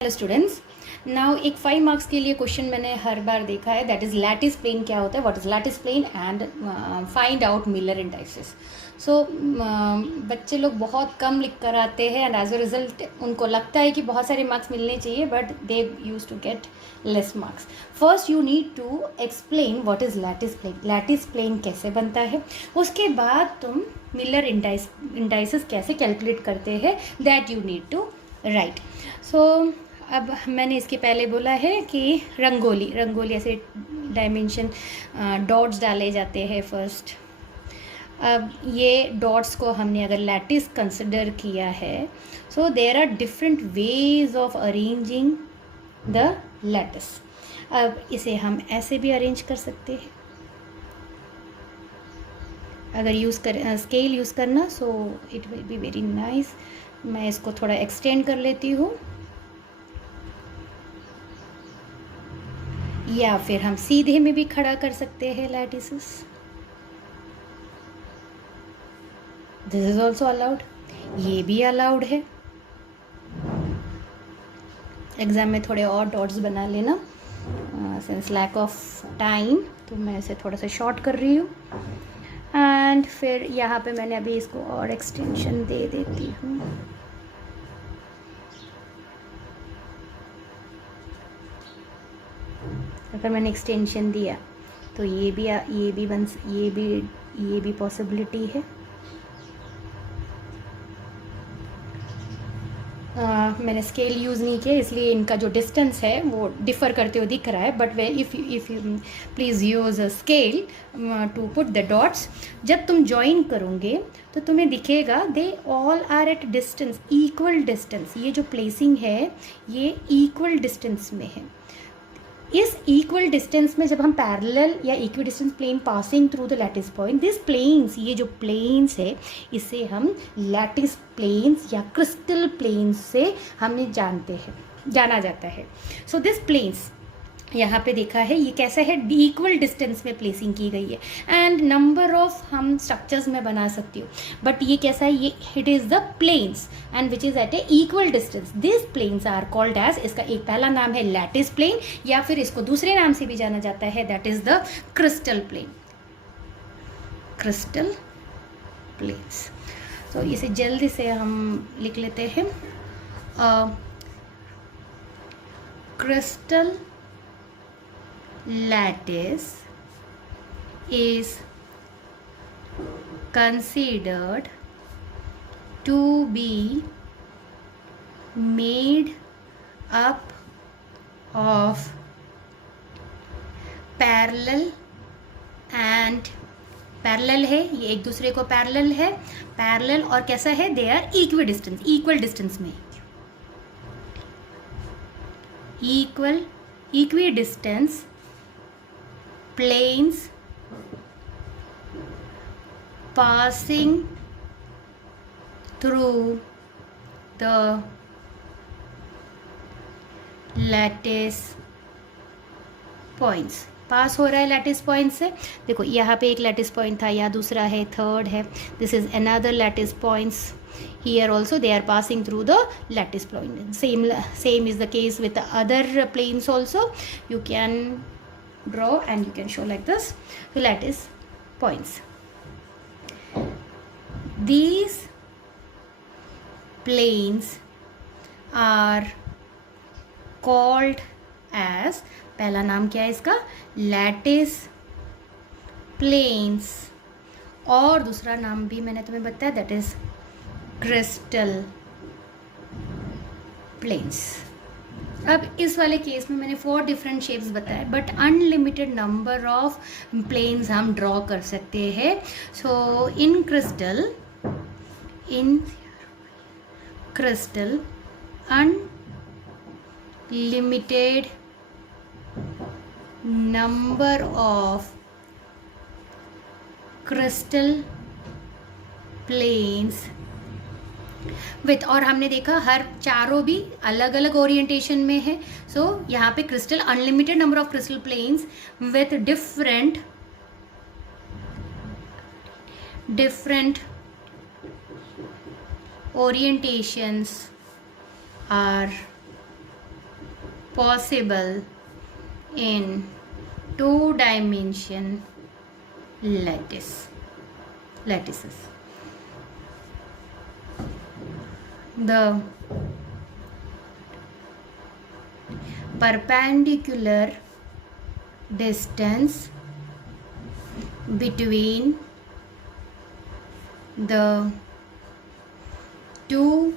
Hello students, now एक 5 marks के लिए क्वेश्चन मैंने हर बार देखा है, दैट इज़ लैटिस प्लेन क्या होता है, what is lattice plane and find out Miller indices. So बच्चे लोग बहुत कम लिख कर आते हैं एंड एज अ रिजल्ट उनको लगता है कि बहुत सारे मार्क्स मिलने चाहिए, but they use to get less marks. First you need to explain what is lattice plane, lattice plane कैसे बनता है, उसके बाद तुम मिलर इंडाइसेस कैसे कैलकुलेट करते हैं, that you need to write. So अब मैंने इसके पहले बोला है कि रंगोली ऐसे डायमेंशन डॉट्स डाले जाते हैं फर्स्ट। अब ये डॉट्स को हमने अगर लैटिस कंसिडर किया है, so there are different ways of arranging the lattice. अब इसे हम ऐसे भी अरेंज कर सकते हैं अगर स्केल यूज़ करना, so it will be very nice. मैं इसको थोड़ा एक्सटेंड कर लेती हूँ, या फिर हम सीधे में भी खड़ा कर सकते हैं lattices. This is also allowed, ये भी अलाउड है। एग्जाम में थोड़े और डॉट्स बना लेना, सिंस लैक ऑफ टाइम तो मैं इसे थोड़ा सा शॉर्ट कर रही हूँ। एंड फिर यहाँ पे मैंने अभी इसको और एक्सटेंशन दे देती हूँ। अगर मैंने एक्सटेंशन दिया तो ये भी पॉसिबिलिटी है। मैंने स्केल यूज़ नहीं किया, इसलिए इनका जो डिस्टेंस है वो डिफ़र करते हुए दिख रहा है, but way if you please use a scale to put the dots. जब तुम ज्वाइन करोगे तो तुम्हें दिखेगा they all are at distance, equal distance. ये जो प्लेसिंग है ये इक्वल डिस्टेंस में है। इस इक्वल डिस्टेंस में जब हम पैरेलल या equidistance plane passing through the lattice point, this planes, ये जो प्लेन्स है इसे हम लैटिस प्लेन्स या क्रिस्टल प्लेन्स से हमने जाना जाता है। सो दिस प्लेन्स यहाँ पे देखा है ये कैसा है, इक्वल डिस्टेंस में प्लेसिंग की गई है। एंड नंबर ऑफ हम स्ट्रक्चर्स में बना सकती हूँ, बट ये कैसा है, ये it is the planes and which is at a equal distance. This planes are called as, इसका एक पहला नाम है लैटिस प्लेन, या फिर इसको दूसरे नाम से भी जाना जाता है, that is the crystal plane, crystal planes. तो इसे जल्दी से हम लिख लेते हैं। Crystal lattice is considered to be made up of parallel and parallel है, ये एक दूसरे को पैरेलल है, पैरेलल और कैसा है, दे आर इक्वल डिस्टेंस में, equi distance planes passing through the lattice points। पास हो रहा है लैटिस पॉइंट से। देखो यहाँ पे एक लैटिस पॉइंट था, यहाँ दूसरा है, थर्ड है, this is another lattice points. Here also they are passing through the lattice point। Same is the case with the other planes also. You can draw and you can show like this, so lattice points. These planes are called as, पहला नाम क्या है इसका, lattice planes, और दूसरा नाम भी मैंने तुम्हें बताया, दैट इज क्रिस्टल प्लेन्स। अब इस वाले केस में मैंने 4 डिफरेंट शेप्स बताए, but unlimited number of planes हम ड्रॉ कर सकते हैं। So in crystal unlimited number of crystal planes with, और हमने देखा हर चारों भी अलग अलग ओरिएंटेशन में है। सो यहाँ पे crystal unlimited number of crystal planes with different orientations are possible in two-dimension lattices. The perpendicular distance between the two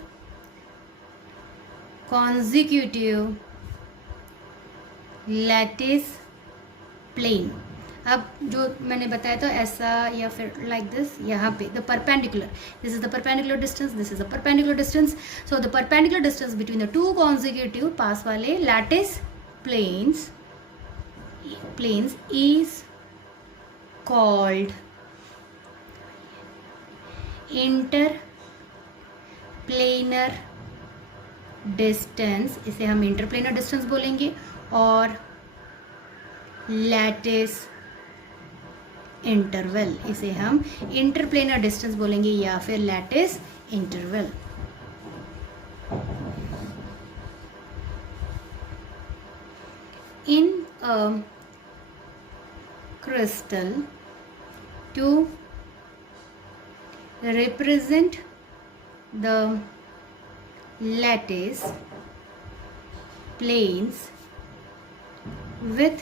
consecutive lattice plane. अब जो मैंने बताया था ऐसा या फिर लाइक दिस, यहाँ पे the perpendicular, this is the perpendicular distance, this is the perpendicular distance. So the perpendicular distance between the two consecutive पास वाले lattice planes is called interplanar distance, इसे हम इंटरप्लेनर डिस्टेंस बोलेंगे, और लैटिस इंटरवल, इसे हम इंटरप्लेनर डिस्टेंस बोलेंगे या फिर lattice interval. In crystal to represent the lattice planes with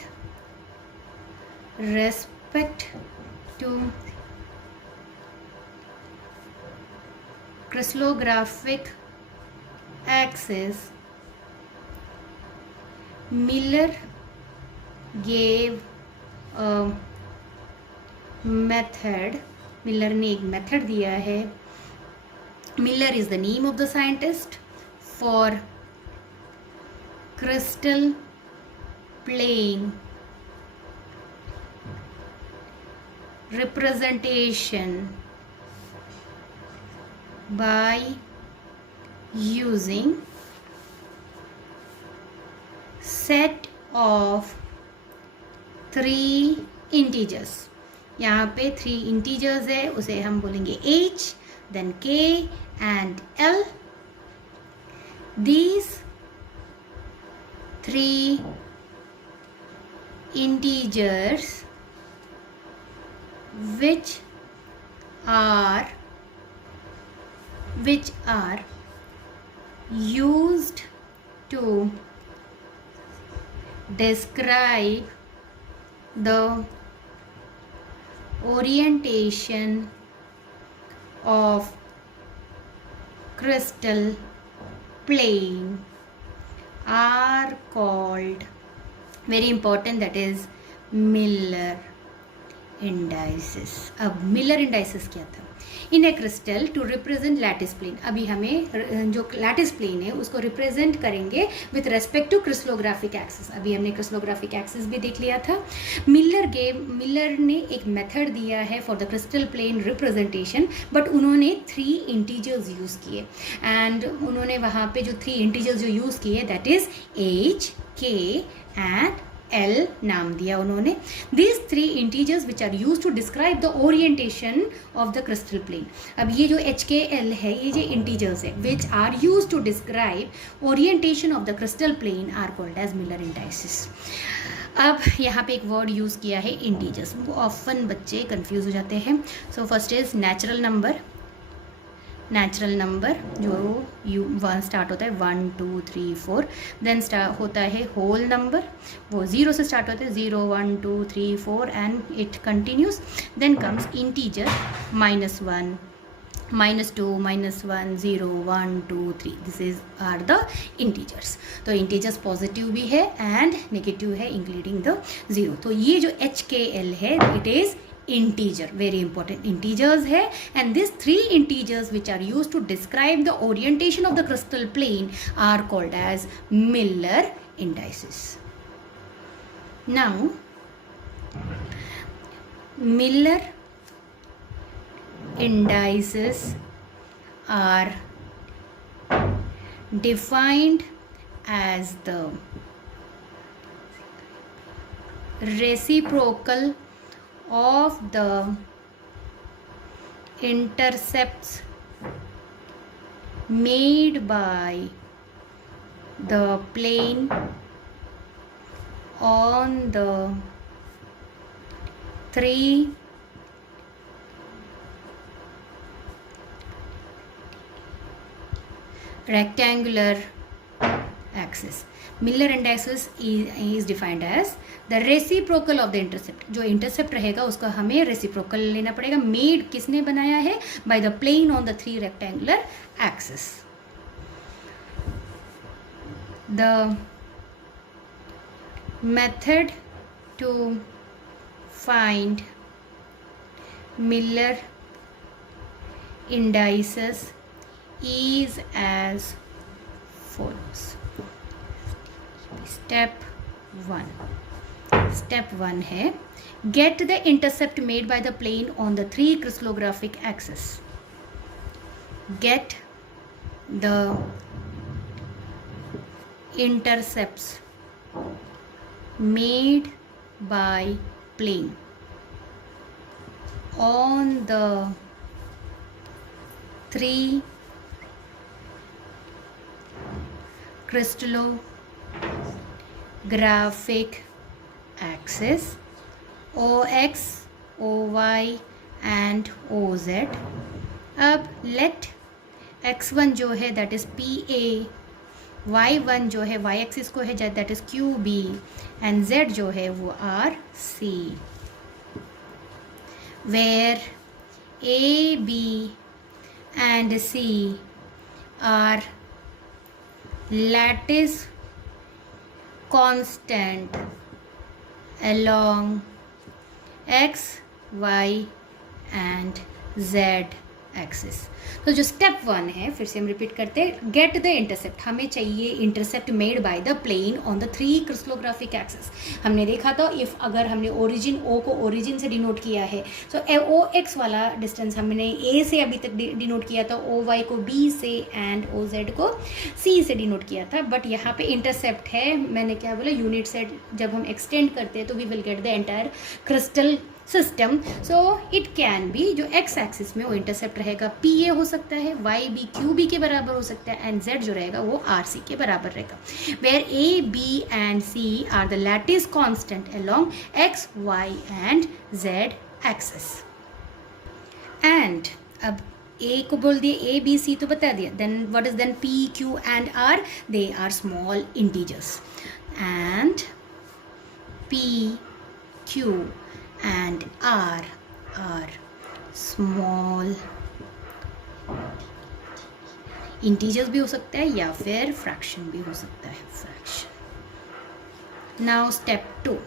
respect to crystallographic axis, Miller gave a method. Miller ने एक मेथड दिया है. Miller is the name of the scientist for crystal plane representation by using set of 3 integers. यहाँ पे 3 integers है, उसे हम बोलेंगे h, then k and l. These 3 integers which are used to describe the orientation of crystal plane are called, very important, that is Miller indices. अब Miller indices क्या था? In a crystal to represent lattice plane. अभी हमें जो lattice plane है उसको represent करेंगे with respect to crystallographic axis. अभी हमने क्रिस्टलोग्राफिक एक्सिस भी देख लिया था. मिलर ने एक मेथड दिया है for the crystal plane representation, but उन्होंने 3 इंटीजर्स यूज़ किए. एंड उन्होंने वहाँ पे जो 3 इंटीजर्स जो यूज़ किए, दैट इज एच, के एंड L नाम दिया उन्होंने. These 3 integers which are used to describe the orientation of the crystal plane. अब ये जो H, K, L है, ये जो integers है which are used to describe orientation of the crystal plane are called as Miller indices. अब यहाँ पे एक वर्ड यूज़ किया है इंटीजर्स. वो ऑफन बच्चे कंफ्यूज हो जाते हैं. So first is natural number. Natural number जो वन स्टार्ट होता है 1 2 3 4. देन होता है होल नंबर, वो 0 से स्टार्ट होता है 0 1 2 3 4 and it continues. Then comes integer -1 -2 -1 0 1 2 3. This is are the integers. तो इंटीजर्स पॉजिटिव भी है एंड नेगेटिव है इंक्लूडिंग द 0. तो ये जो HKL है it is integer, very important integers है. And these 3 integers which are used to describe the orientation of the crystal plane are called as Miller indices. Now Miller indices are defined as the reciprocal of the intercepts made by the plane on the three rectangular axis. Miller indices is defined as the reciprocal of the intercept. जो intercept रहेगा उसका हमें reciprocal लेना पड़ेगा. Made किसने बनाया है? By the plane on the three rectangular axis. The method to find Miller indices is as follows. Step 1 है get the intercept made by the plane on the three crystallographic axes. Get the intercepts made by plane on the three crystallographic axis OX, OY and OZ. अब let x1 जो है that is PA, y1 जो है y axis को है that is QB and z जो है वो RC, where A, B and C are lattice constant along x, y and z axis. तो जो स्टेप 1 है फिर से हम रिपीट करते हैं. गेट द इंटरसेप्ट, हमें चाहिए intercept made by the plane on the three crystallographic axis. हमने देखा था इफ अगर हमने ओरिजिन ओ को ओरिजिन से डिनोट किया है तो ओ एक्स वाला डिस्टेंस हमने ए से अभी तक डिनोट किया था, ओ वाई को बी से एंड ओ जेड को सी से डिनोट किया था. बट यहाँ पे इंटरसेप्ट है, मैंने क्या बोला, यूनिट से जब हम एक्सटेंड करते हैं तो we will get the entire crystal system. So it can be, जो एक्स एक्सिस में वो इंटरसेप्ट रहेगा पी ए हो सकता है, वाई बी क्यू बी के बराबर हो सकता है एंड जेड जो रहेगा वो आर सी के बराबर रहेगा. Where A B and C are the lattice constant along X Y and Z axis. And अब ए को बोल दिए, ए बी सी तो बता दिया. Then what is then P Q and R, they are small integers and P Q and R are small integers भी हो सकता है या फिर fraction भी हो सकता है, fraction. Now step 2.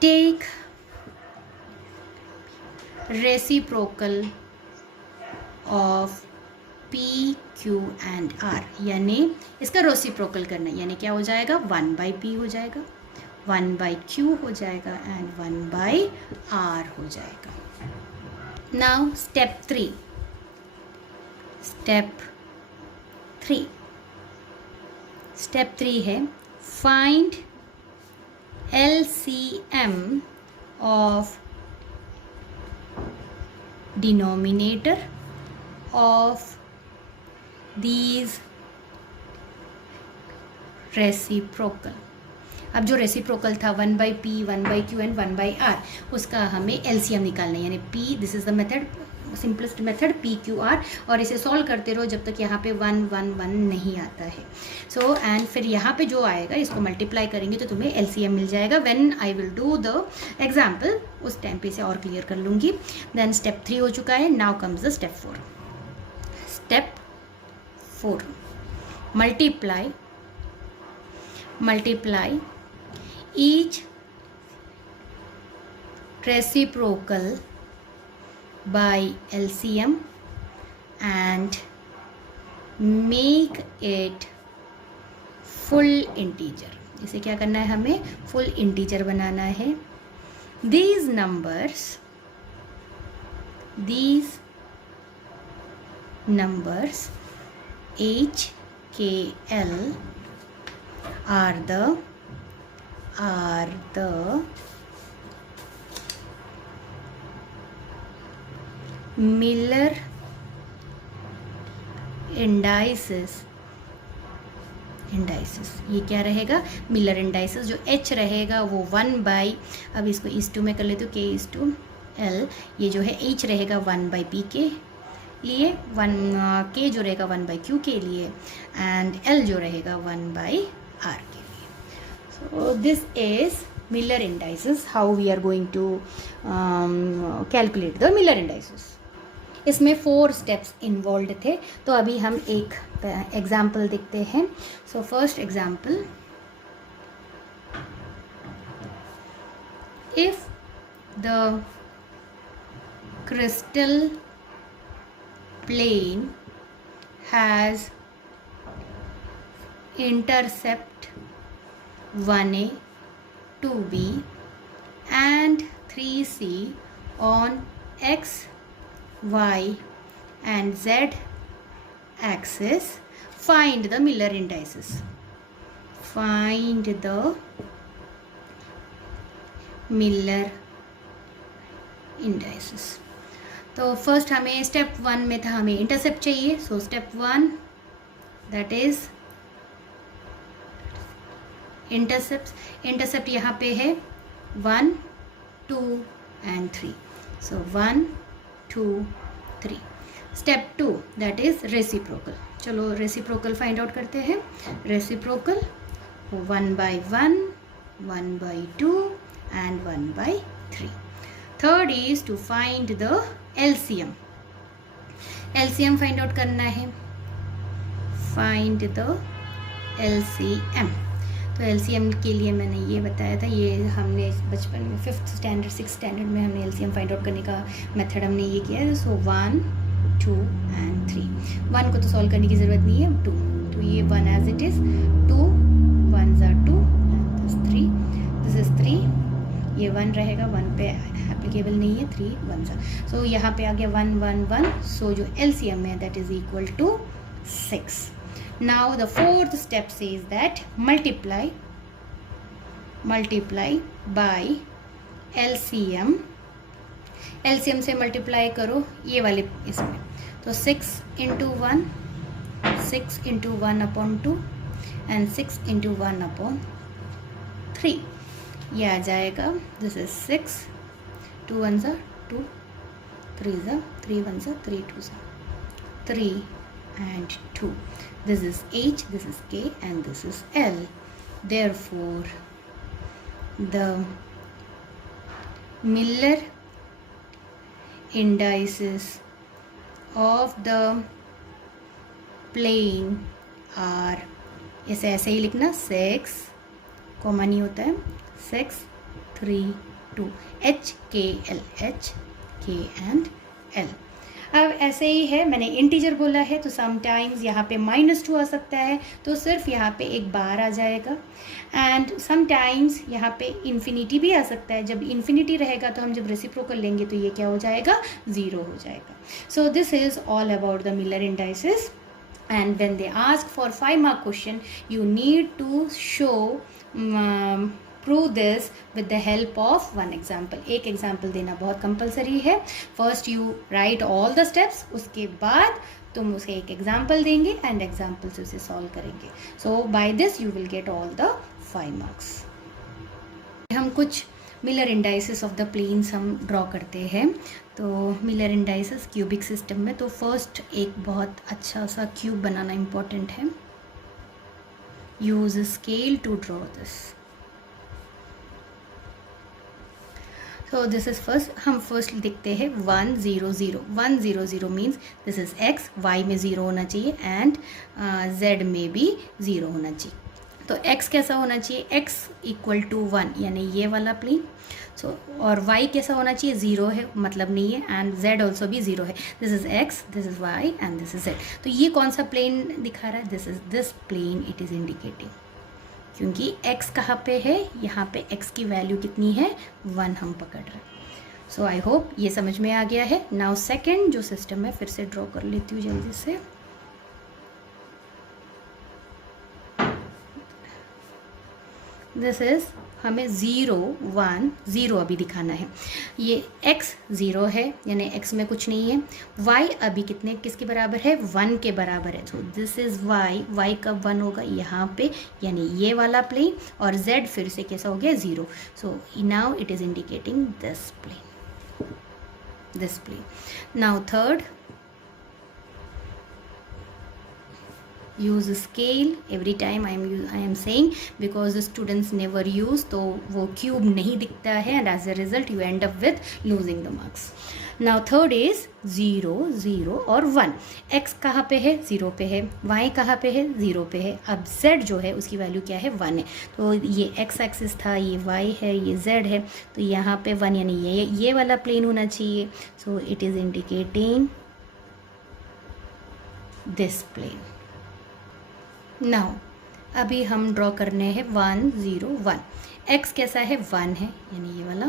Take reciprocal of P, Q and R, यानी इसका रेसिप्रोकल करना है, यानी क्या हो जाएगा, 1/P हो जाएगा, 1/Q हो जाएगा एंड 1/R हो जाएगा. नाउ स्टेप 3 है find LCM of denominator of these reciprocal. अब जो रेसिप्रोकल था 1/P, 1/Q एंड 1/R, उसका हमें LCM निकालना है, यानी P, this is the method, simplest method PQR, और इसे सॉल्व करते रहो जब तक यहाँ पे 1 1 1 नहीं आता है. सो एंड फिर यहाँ पे जो आएगा इसको मल्टीप्लाई करेंगे तो तुम्हें LCM मिल जाएगा. When I will do the example उस टाइम पे इसे और क्लियर कर लूँगी. देन स्टेप 3 हो चुका है. Now comes the step 4. Step 4 multiply each reciprocal by LCM and make it full integer. इसे क्या करना है, हमें फुल इंटीजर बनाना है. these numbers H, K, L are the Miller indices indices. ये क्या रहेगा, मिलर इंडाइसिस। जो h रहेगा वो 1/, अब इसको इस टू में कर लेती हूँ, k/l। ये जो है h रहेगा 1/p के लिए, 1k जो रहेगा 1/q के लिए, एंड l जो रहेगा 1/r के लिए। So this is Miller indices, how we are going to calculate the Miller indices. इसमें 4 स्टेप्स इन्वॉल्व थे, तो अभी हम एक एग्जाम्पल देखते हैं। So first example, if the crystal plane has intercept 1a, 2b and 3c on x, y and z axis, find the Miller indices. Find the Miller indices. तो first हमें step 1 में था, हमें इंटरसेप्ट चाहिए। So step 1 that is intercept यहाँ पे है 1, 2 and 3। So 1, 2, 3। Step 2 that is reciprocal. चलो रेसिप्रोकल फाइंड आउट करते हैं। Reciprocal 1/1, 1/2 and 1/3। Third is to find the LCM। LCM find out करना है, फाइंड द LCM। तो LCM के लिए मैंने ये बताया था, ये हमने बचपन में 5th स्टैंडर्ड 6th स्टैंडर्ड में हमने LCM फाइंड आउट करने का मेथड हमने ये किया है। सो 1, 2 and 3। 1 को तो सॉल्व करने की ज़रूरत नहीं है, 2 तो ये 1 as it is, 2 1s are 2 and this 3, this is 3। ये 1 रहेगा, 1 पे एप्लीकेबल नहीं है, 3 1s are। सो यहाँ पे आ गया 1, 1, 1। सो जो LCM है that is equal to 6। Now the fourth step says that multiply by LCM। LCM से मल्टीप्लाई करो ये वाले इसमें, तो 6 into 1, 6 into 1/2 and 6 into 1/3। ये आ जाएगा, this is 6, 2 1s are 2, 3s are 3 1s are 3 2s are 3 and 2। This is H, this is K and this is L। Therefore the Miller indices of the plane are, इसे ऐसे ही लिखना, 6 common ही होता है, 6 3 2, H K L, H K and L। अब ऐसे ही है, मैंने integer बोला है तो समटाइम्स यहाँ पे -2 आ सकता है, तो सिर्फ यहाँ पे एक बार आ जाएगा। एंड समटाइम्स यहाँ पे इन्फिनिटी भी आ सकता है। जब इन्फिनिटी रहेगा तो हम जब रेसिप्रोकल लेंगे तो ये क्या हो जाएगा, 0 हो जाएगा। सो this is all about the Miller indices. And when they ask for 5-mark question, you need to show prove this with the help of one example। एक example देना बहुत compulsory है। First you write all the steps, उसके बाद तुम उसे एक example देंगे and example से उसे solve करेंगे। So by this you will get all the 5 marks। हम कुछ Miller indices of the planes हम ड्रॉ करते हैं। तो मिलर इंडाइसिस क्यूबिक सिस्टम में, तो फर्स्ट एक बहुत अच्छा सा क्यूब बनाना इम्पॉर्टेंट है। Use scale to draw this. So this is first, हम फर्स्ट लिखते हैं 1 0 0। 1 0 0 means this is x, y में 0 होना चाहिए एंड z में भी 0 होना चाहिए। तो x कैसा होना चाहिए, x इक्वल टू 1 यानी ये वाला प्लेन। सो और y कैसा होना चाहिए, 0 है मतलब नहीं है, एंड z ऑल्सो भी 0 है। This is x, this is y and this is z। तो ये कौन सा प्लेन दिखा रहा है, this is this plane it is indicating, क्योंकि x कहाँ पे है, यहाँ पे x की वैल्यू कितनी है, 1 हम पकड़ रहे हैं। सो आई होप ये समझ में आ गया है। नाउ सेकेंड जो सिस्टम है फिर से ड्रॉ कर लेती हूँ जल्दी से। दिस इज़ हमें 0 1 0 अभी दिखाना है। ये x 0 है यानी x में कुछ नहीं है। y अभी किसके बराबर है? 1 के बराबर है। सो दिस इज़ y कब 1 होगा? यहाँ पे, यानी ये वाला प्लेन, और z फिर से कैसा हो गया? 0। So now it is indicating this plane. Now third, use scale every time I am saying, because the students never use, तो वो क्यूब नहीं दिखता है, and as a result you end up with losing the marks. Now third is 0 0 और 1. x कहाँ पे है? 0 पे है। y कहाँ पे है? 0 पे है। अब z जो है उसकी वैल्यू क्या है? 1 है। तो ये x एक्सिस था, ये y है, ये z है, तो यहाँ पे 1 यानी ये वाला प्लेन होना चाहिए। So it is indicating this plane. Now अभी हम ड्रॉ करने हैं 1 0 1। x कैसा है? 1 है यानी ये वाला,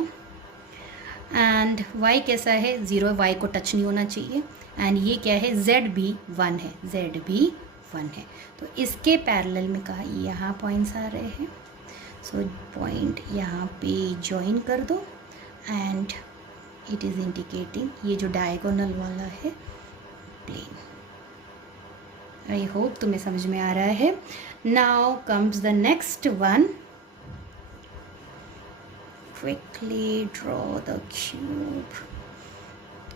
एंड y कैसा है? 0, y को टच नहीं होना चाहिए, एंड ये क्या है? z भी 1 है, z भी 1 है। तो इसके पैरेलल में कहा यहाँ पॉइंट्स आ रहे हैं, सो पॉइंट यहाँ पे ज्वाइन कर दो, एंड इट इज़ इंडिकेटिंग ये जो डायगोनल वाला है प्लेन। आई होप तुम्हें समझ में आ रहा है। Now comes the next one, quickly draw the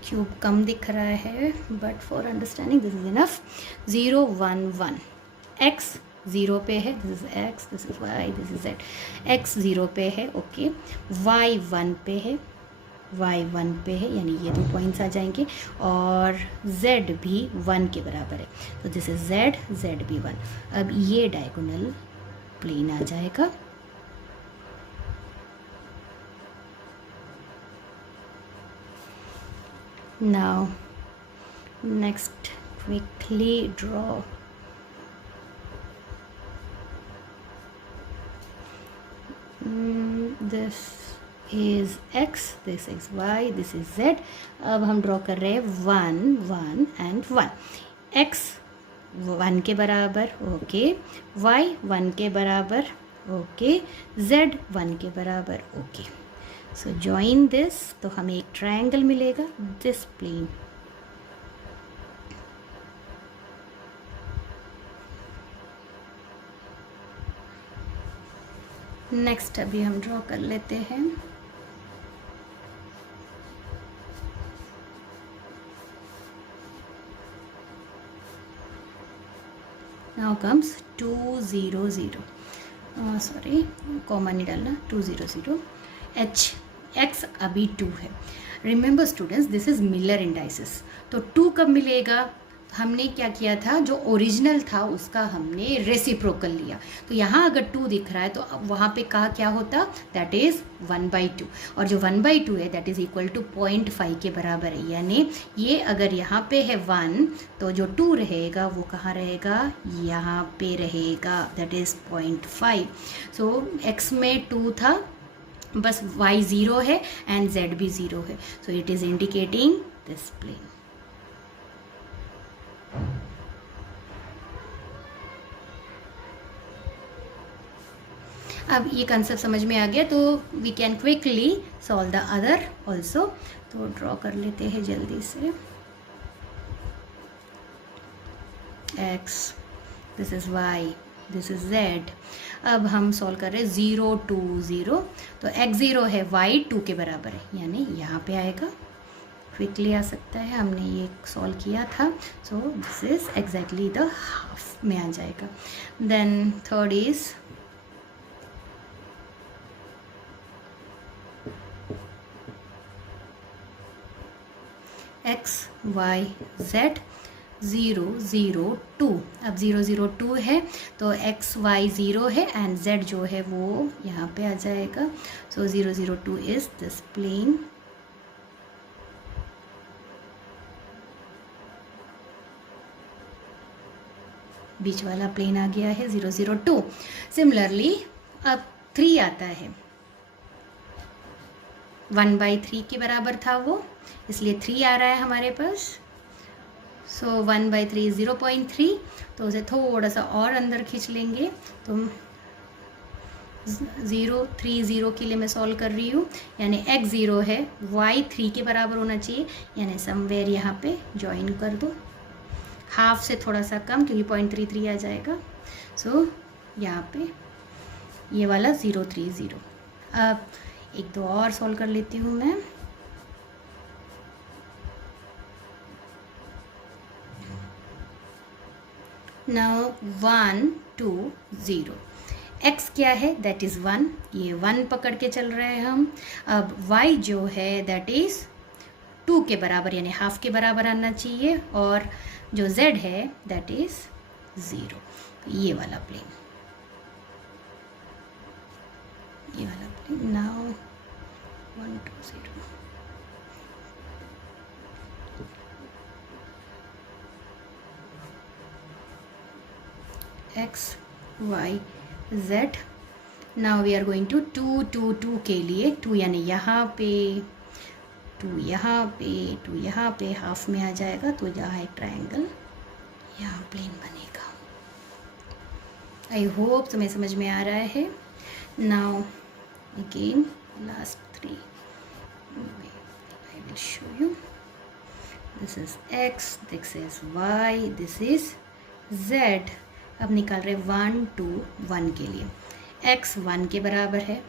cube कम दिख रहा है, but for understanding this is enough. 0 1 1, x 0 पे है, this is x, this is y, this is z। x 0 पे है, ओके, y 1 पे है, y 1 पे है, यानी ये 2 पॉइंट्स आ जाएंगे, और z भी 1 के बराबर है, तो दिस इज z भी 1। अब ये डायगोनल प्लेन आ जाएगा। Now next quickly draw this is x, this is y, this is z। अब हम ड्रॉ कर रहे हैं 1 1 and 1। x 1 के बराबर, ओके, y 1 के बराबर, ओके, z 1 के बराबर, ओके। सो जॉइन दिस, तो हमें एक ट्रायंगल मिलेगा, दिस प्लेन। नेक्स्ट अभी हम ड्रॉ कर लेते हैं now comes 2 0 0, सॉरी कॉमा नहीं डालना, 2 0 0। x अभी 2 है। Remember students, this is Miller indices, तो 2 कब मिलेगा? हमने क्या किया था, जो ओरिजिनल था उसका हमने रेसिप्रोकल लिया, तो यहाँ अगर 2 दिख रहा है तो अब वहाँ पे कहा क्या होता? दैट इज़ 1/2, और जो 1/2 है दैट इज़ इक्वल टू 0.5 के बराबर है, यानी ये अगर यहाँ पे है 1 तो जो 2 रहेगा वो कहाँ रहेगा? यहाँ पे रहेगा, दैट इज़ 0.5। सो x में 2 था, बस y 0 है एंड z भी 0 है, so it is indicating this plane. अब ये कंसेप्ट समझ में आ गया, तो we can quickly solve the other also. तो ड्रॉ कर लेते हैं जल्दी से। x, this is y, this is z। अब हम सॉल्व कर रहे हैं 0 2 0, तो x 0 है, y 2 के बराबर है, यानी यहाँ पे आएगा, क्विकली आ सकता है, हमने ये सॉल्व किया था, so this is exactly the half में आ जाएगा। Then third is x y z 0 0 2। अब 0 0 2 है तो x y 0 है एंड z जो है वो यहाँ पे आ जाएगा, सो 0 0 2 इज दिस प्लेन। बीच वाला प्लेन आ गया है 0 0 2। सिमिलरली अब 3 आता है, 1/3 के बराबर था वो, इसलिए 3 आ रहा है हमारे पास, सो 1/3 0.3, तो उसे थोड़ा सा और अंदर खींच लेंगे, तो 0 3 0 के लिए मैं सॉल्व कर रही हूँ, यानी x 0 है, y 3 के बराबर होना चाहिए, यानी समवेयर यहाँ पे ज्वाइन कर दो, हाफ से थोड़ा सा कम क्योंकि 0.33 आ जाएगा। सो यहाँ पे ये वाला 0 3 0। अब एक दो और सॉल्व कर लेती हूँ मैं। नाउ 1 2 0, x क्या है, दैट इज़ 1, ये 1 पकड़ के चल रहे हैं हम। अब y जो है दैट इज़ 2 के बराबर यानी हाफ के बराबर आना चाहिए, और जो z है दैट इज़ 0, ये वाला प्लेन, ये वाला plane. Now 1 2 0, x y z। Now we are going to 2 2 2 के लिए 2 यानी यहाँ पे 2 यहाँ पे 2 यहाँ पे हाफ में आ जाएगा, तो जहाँ एक ट्रायंगल यहाँ प्लेन बनेगा। आई होप तुम्हें समझ में आ रहा है। Now again last 3 I will show you. This is x, this is y, this is z। अब निकाल रहे 1 2 1 के लिए, x 1 के बराबर है,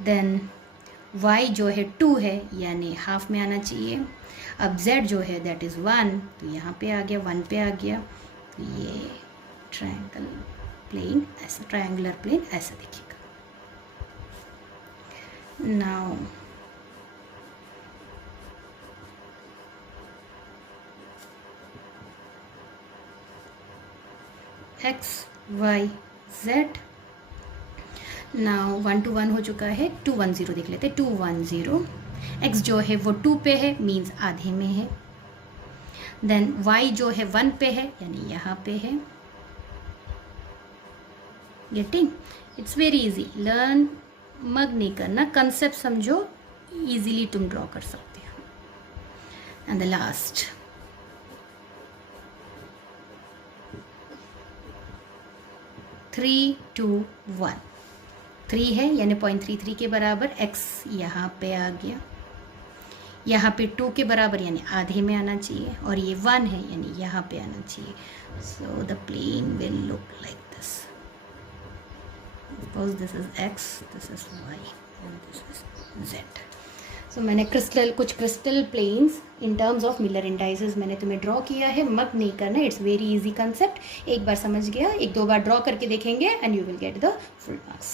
देन y जो है 2 है यानी हाफ में आना चाहिए। अब z जो है दैट इज़ 1, तो यहाँ पे आ गया, 1 पे आ गया, तो ये ट्रायंगल प्लेन ऐसा, ट्रायंगुलर प्लेन ऐसा दिखेगा। Now x y z। Now 1 2 1 हो चुका है, 2 1 0 देख लेते, 2 1 0। x जो है वो 2 पे है, मीन्स आधे में है। देन y जो है 1 पे है यानी यहाँ पे है। Getting? It's very easy, learn mug नहीं करना, कंसेप्ट समझो, इजीली तुम ड्रॉ कर सकते हो। एंड द लास्ट 3 2 1, 3 है यानी 0.33 के बराबर, x यहाँ पे आ गया, यहाँ पे 2 के बराबर यानी आधे में आना चाहिए, और ये 1 है यानी यहाँ पे आना चाहिए। So the plane will look like this, because this is x, this is y and this is z। सो मैंने कुछ crystal planes in terms of Miller indices मैंने तुम्हें ड्रॉ किया है, मत नहीं करना, इट्स वेरी इजी कंसेप्ट। एक बार समझ गया, एक दो बार ड्रॉ करके देखेंगे and you will get the full marks.